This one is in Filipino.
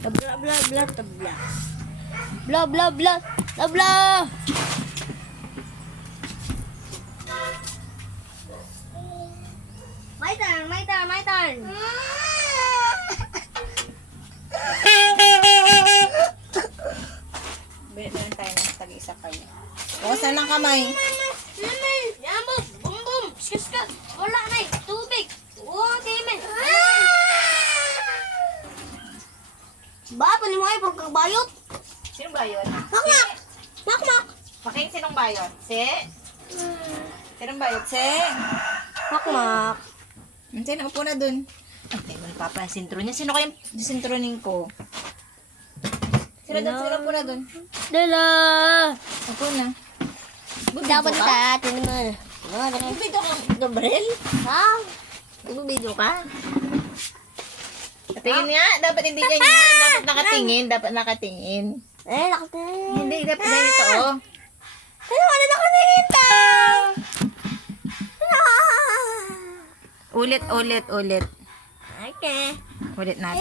Tabla, bla, bla, tabla. Bla, bla, bla, tabla. My turn, my turn, my turn. Bili na lang tayo ng tag-isa kayo. Bukasan ng kamay. Naman, yamog, bum bum, skas, wala na tubig. Oo, timen. Ba, panin mo ay pagkabayot? Sinong bayot? Makmak! Makmak! Paking sinong bayot? Si? Sinong bayot? Si? Makmak! Sino upo na dun? Ay, may papa yung sintro niya. Sino kayong sintronin ko? Sino dun? Sino upo na dun? Dala! Upo na. Dapat ka, tinan mo. Bubito ka, Gabriel? Ha? Bubito ka? Tingin nga, dapat hindi ganyan. Dapat nakatingin, dapat nakatingin. Nakatingin. Hindi, dapat ganito, oh. Ano ka na nakatingin ka? Ulit. Okay. Ulit natin.